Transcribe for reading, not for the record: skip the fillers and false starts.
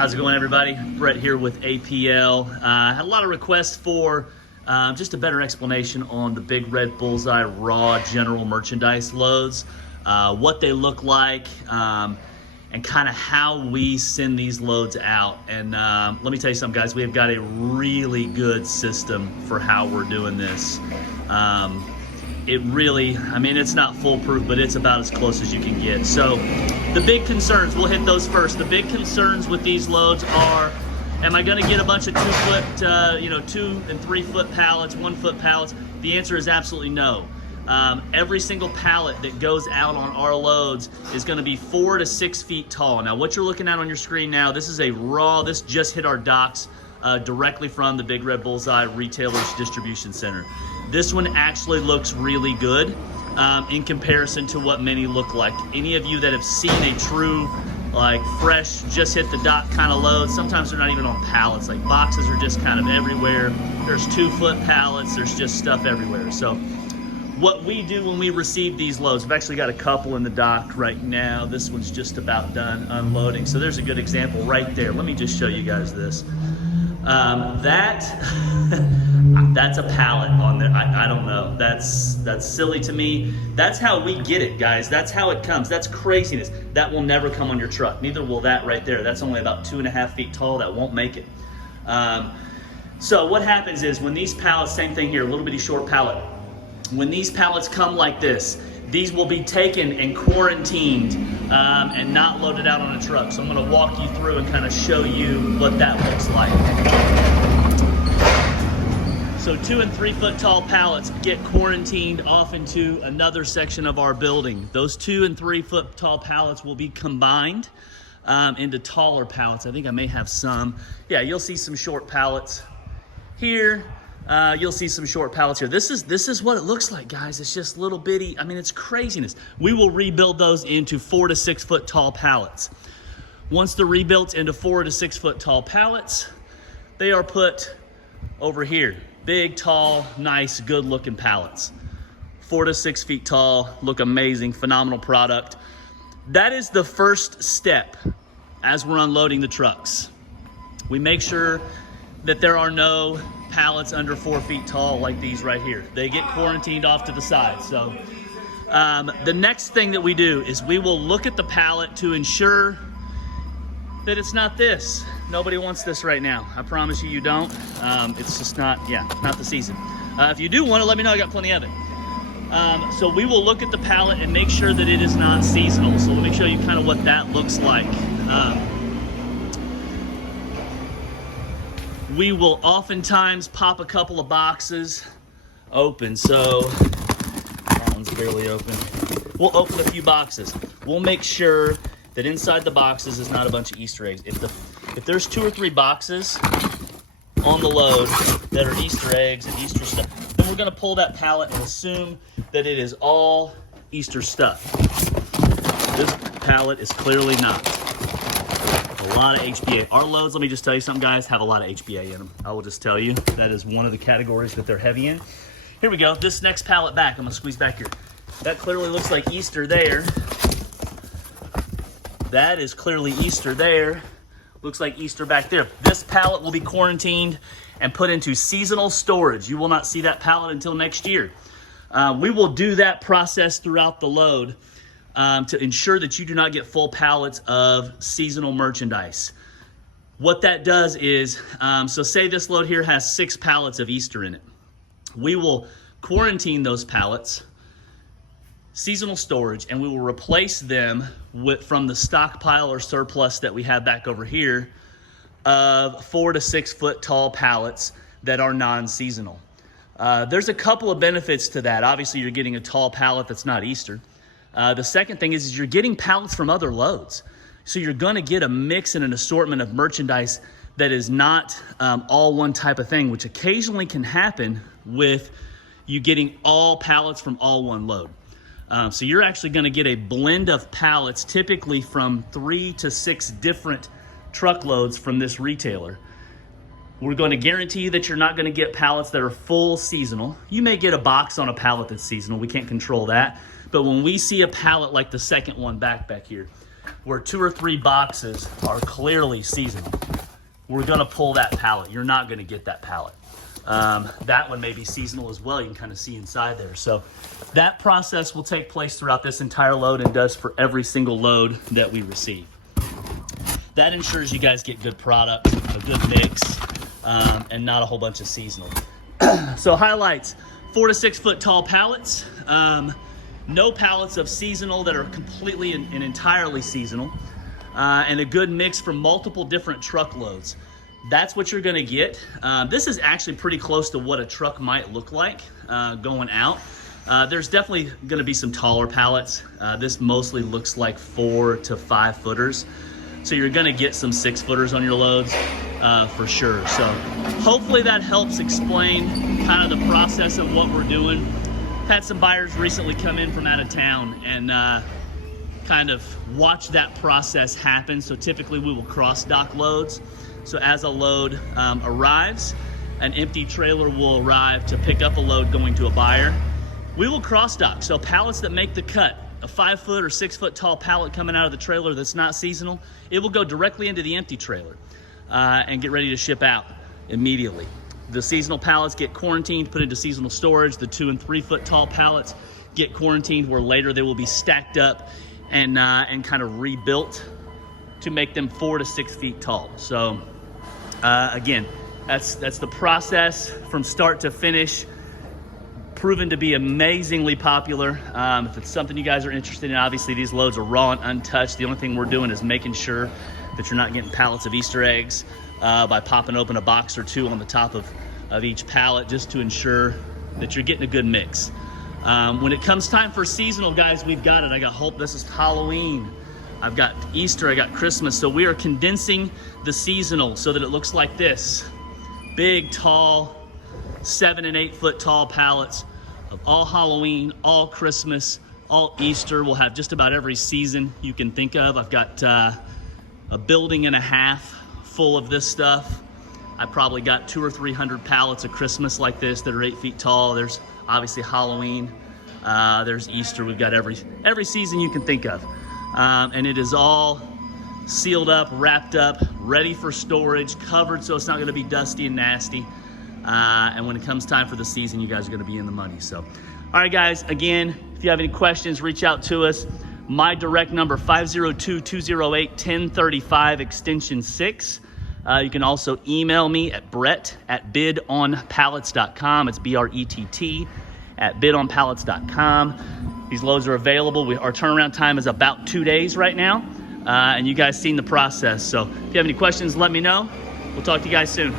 How's it going, everybody? Brett here with APL. Had a lot of requests for just a better explanation on the Big Red Bullseye raw general merchandise loads, what they look like, and kind of how we send these loads out. And let me tell you something, guys, we have got a really good system for how we're doing this. It really, I mean, it's not foolproof, but it's about as close as you can get. So the big concerns, we'll hit those first. The big concerns with these loads are, am I gonna get a bunch of 2 foot, 2 and 3 foot pallets, 1 foot pallets? The answer is absolutely no. Every single pallet that goes out on our loads is gonna be 4 to 6 feet tall. Now, what you're looking at on your screen now, this is a raw, this just hit our docks directly from the Big Red Bullseye Retailers Distribution Center. This one actually looks really good in comparison to what many look like. Any of you that have seen a true, like fresh, just hit the dock kind of load, sometimes they're not even on pallets. Like boxes are just kind of everywhere. There's 2 foot pallets, there's just stuff everywhere. So what we do when we receive these loads, we've actually got a couple in the dock right now. This one's just about done unloading. So there's a good example right there. Let me just show you guys this. That's a pallet on there. I don't know. That's silly to me. That's how we get it, guys. That's how it comes. That's craziness. That will never come on your truck. Neither will that right there. That's only about 2.5 feet tall. That won't make it. So what happens is when these pallets, same thing here, a little bitty short pallet. When these pallets come like this, these will be taken and quarantined and not loaded out on a truck. So I'm gonna walk you through and kind of show you what that looks like. So 2 and 3 foot tall pallets get quarantined off into another section of our building. Those 2 and 3 foot tall pallets will be combined into taller pallets. I think I may have some. Yeah, you'll see some short pallets here. You'll see some short pallets here. This is what it looks like, guys. It's just little bitty, I mean, it's craziness. We will rebuild those into 4 to 6 foot tall pallets. Once they're rebuilt into 4 to 6 foot tall pallets, they are put over here. Big, tall, nice, good looking pallets. 4 to 6 feet tall, look amazing, phenomenal product. That is the first step as we're unloading the trucks. We make sure that there are no pallets under 4 feet tall like these right here. They get quarantined off to the side. So the next thing that we do is we will look at the pallet to ensure that it's not this. Nobody wants this right now. I promise you, you don't. It's just not the season. If you do want it, let me know. I got plenty of it. So we will look at the pallet and make sure that it is not seasonal. So let me show you kind of what that looks like. We will oftentimes pop a couple of boxes open. So that one's barely open. We'll open a few boxes. We'll make sure that inside the boxes is not a bunch of Easter eggs. If there's 2 or 3 boxes on the load that are Easter eggs and Easter stuff, then we're gonna pull that pallet and assume that it is all Easter stuff. This pallet is clearly not. A lot of HBA. Our loads, let me just tell you something, guys, have a lot of HBA in them. I will just tell you, that is one of the categories that they're heavy in. Here we go, this next pallet back, I'm gonna squeeze back here. That clearly looks like Easter there. That is clearly Easter there. Looks like Easter back there. This pallet will be quarantined and put into seasonal storage. You will not see that pallet until next year. We will do that process throughout the load to ensure that you do not get full pallets of seasonal merchandise. What that does is, so say this load here has 6 pallets of Easter in it. We will quarantine those pallets, seasonal storage, and we will replace them from the stockpile or surplus that we have back over here of 4 to 6 foot tall pallets that are non-seasonal. There's a couple of benefits to that. Obviously, you're getting a tall pallet that's not Easter. The second thing is you're getting pallets from other loads. So you're gonna get a mix and an assortment of merchandise that is not all one type of thing, which occasionally can happen with you getting all pallets from all one load. So you're actually gonna get a blend of pallets, typically from 3 to 6 different truckloads from this retailer. We're going to guarantee you that you're not going to get pallets that are full seasonal. You may get a box on a pallet that's seasonal. We can't control that. But when we see a pallet like the second one back here, where 2 or 3 boxes are clearly seasonal, we're gonna pull that pallet. You're not gonna get that pallet. That one may be seasonal as well. You can kind of see inside there. So that process will take place throughout this entire load and does for every single load that we receive. That ensures you guys get good product, a good mix, and not a whole bunch of seasonal. So highlights, 4 to 6 foot tall pallets. No pallets of seasonal that are completely and entirely seasonal, and a good mix from multiple different truckloads. That's what you're gonna get. This is actually pretty close to what a truck might look like going out. There's definitely gonna be some taller pallets. This mostly looks like 4 to 5 footers. So you're gonna get some 6 footers on your loads for sure. So hopefully that helps explain kind of the process of what we're doing. Had some buyers recently come in from out of town and kind of watch that process happen. So typically we will cross dock loads. So as a load arrives, an empty trailer will arrive to pick up a load going to a buyer. We will cross dock. So pallets that make the cut, a 5 foot or 6 foot tall pallet coming out of the trailer that's not seasonal, it will go directly into the empty trailer and get ready to ship out immediately. The seasonal pallets get quarantined, put into seasonal storage. The 2 and 3 foot tall pallets get quarantined, where later they will be stacked up and kind of rebuilt to make them 4 to 6 feet tall. So again, that's the process from start to finish. Proven to be amazingly popular. If it's something you guys are interested in, obviously these loads are raw and untouched. The only thing we're doing is making sure that you're not getting pallets of Easter eggs by popping open a box or 2 on the top of each pallet, just to ensure that you're getting a good mix. When it comes time for seasonal, guys, we've got it. I got hope. This is Halloween. I've got Easter, I got Christmas. So we are condensing the seasonal so that it looks like this. Big, tall, 7 and 8 foot tall pallets of all Halloween, all Christmas, all Easter. We'll have just about every season you can think of. I've got a building and a half full of this stuff. I probably got 200 or 300 pallets of Christmas like this that are 8 feet tall. There's obviously Halloween, there's Easter. We've got every season you can think of. And it is all sealed up, wrapped up, ready for storage, covered so it's not gonna be dusty and nasty. And when it comes time for the season, you guys are gonna be in the money. So, all right guys, again, if you have any questions, reach out to us. My direct number, 502-208-1035, extension 6. You can also email me at brett@bidonpallets.com. It's BRETT @bidonpallets.com. These loads are available. Our turnaround time is about 2 days right now. And you guys seen the process. So if you have any questions, let me know. We'll talk to you guys soon.